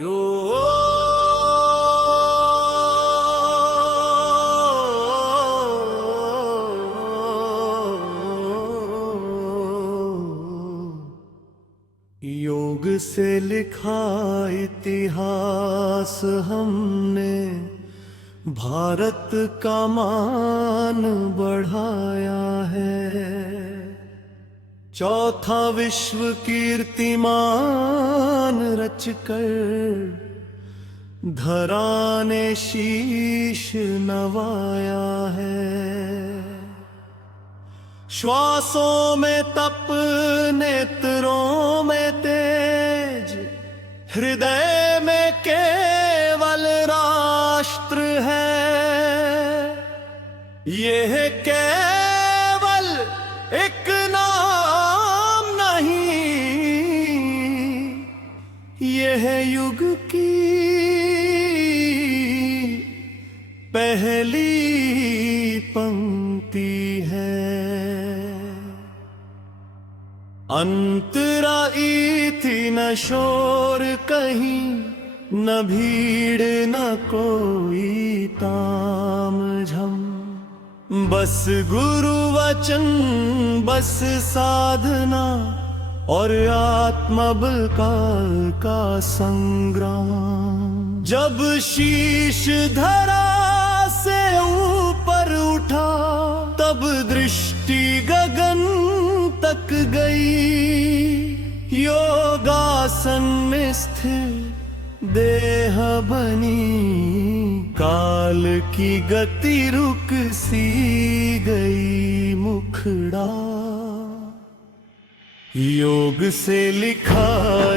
योग से लिखा इतिहास हमने भारत का मान बढ़ाया है। चौथा विश्व कीर्तिमान रचकर धरा ने शीश नवाया है। श्वासों में तप, नेत्रों में तेज, हृदय में केवल राष्ट्र है। यह केवल एक नाम नहीं, यह युग की पहली पंक्ति है। अंतराई थी न शोर कहीं, न भीड़ न कोई तामझाम। बस गुरु वचन, बस साधना और आत्मबल का संग्राम। जब शीश धरा से ऊपर उठा, तब दृष्टि गगन तक गई। योगासन में स्थिर देह बनी, काल की गति रुक सी गई मुखड़ा। योग से लिखा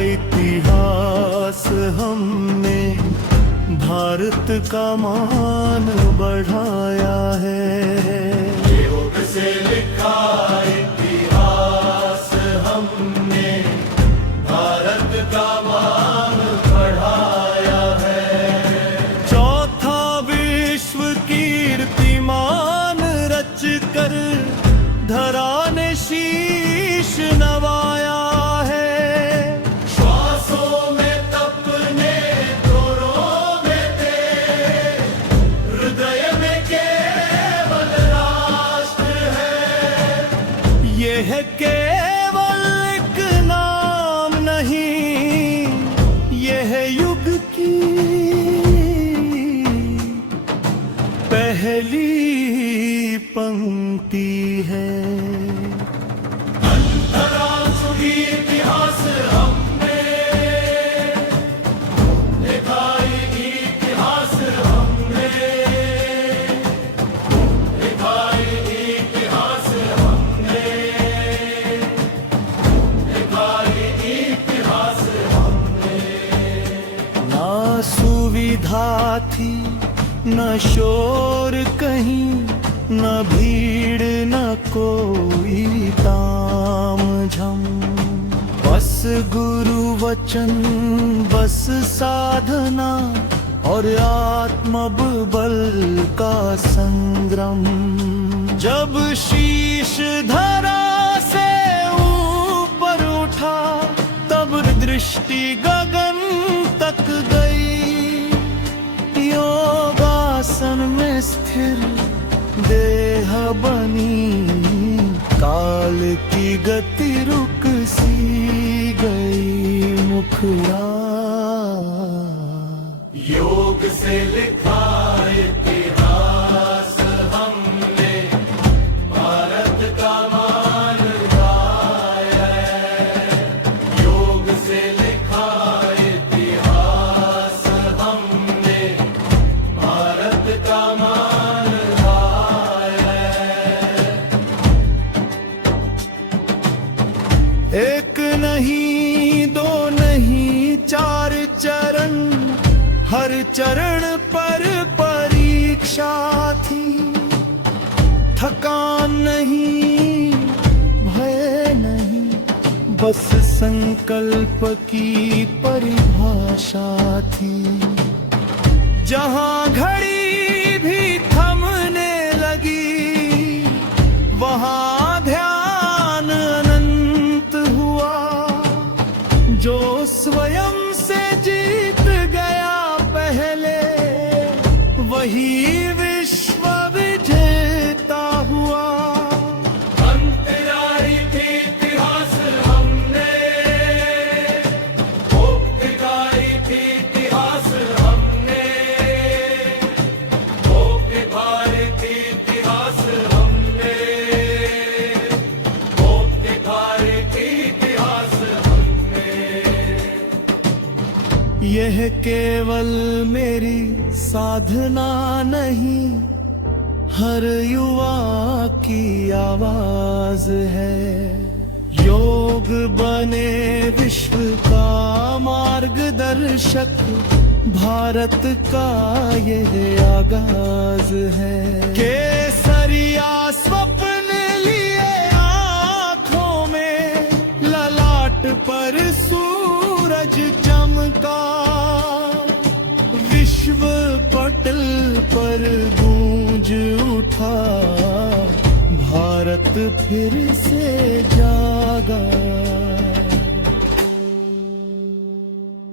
इतिहास हमने भारत का मान बढ़ाया है। योग से लिखा इतिहास हमने भारत का मान बढ़ाया है। चौथा विश्व कीर्तिमान रचकर धरा ने शीश नवाया है। श्वासों में तप, नेत्रों में तेज, हृदय में केवल राष्ट्र है। यह केवल एक नाम नहीं, यह युग की पहली पंक्ति है। इतिहास हमने लिखा, इतिहास हमने लिखा, इतिहास हमने लिखा, इतिहास हमने। ना सुविधा थी, न शोर कहीं, न भीड़ न कोई तामझाम। बस गुरु वचन, बस साधना और आत्मबल का संग्राम। जब शीश धरा से ऊपर उठा, तब दृष्टि गगन तक गई। योगासन में स्थिर देह बनी, काल की गति रुक सी गई मुखड़ा। योग से लिखा इतिहास हमने भारत का मान बढ़ाया है। योग से लिखा इतिहास हमने भारत का मान बढ़ाया है। एक नहीं, दो नहीं, चार चरण, हर चरण पर परीक्षा थी। थकान नहीं, भय नहीं, बस संकल्प की परिभाषा थी। जहां घड़ी भी थमने लगी, वहां ध्यान अनंत हुआ। जो स्वयं से जीत गया पहले, वही विश्व विजेता हुआ। अंतरारी थी इतिहास हमने, मुक्तिकारी थी इतिहास हमने, मुक्ति भारती इतिहास हमने, मुक्ति भारती इतिहास हमने। यह केवल मेरी साधना नहीं, हर युवा की आवाज है। योग बने विश्व का मार्गदर्शक, भारत का यह आगाज है। केसरिया स्वप्न लिए आंखों में, ललाट पर सूरज चमका, विश्व पटल पर गूंज उठा, भारत फिर से जागा।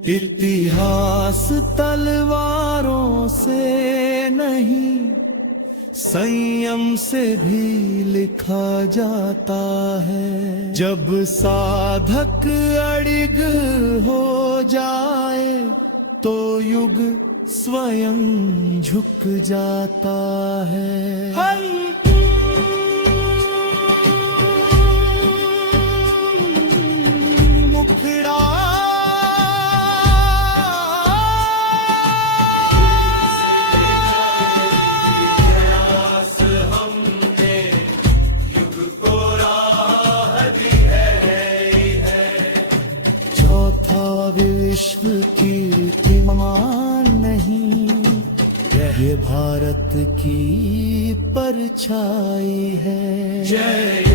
इतिहास तलवारों से नहीं, संयम से भी लिखा जाता है। जब साधक अड़िग हो जाए, तो युग स्वयं झुक जाता है। मुखड़ा चौथा विश्व कीर्तिमान नहीं, यह भारत की परछाई है। जय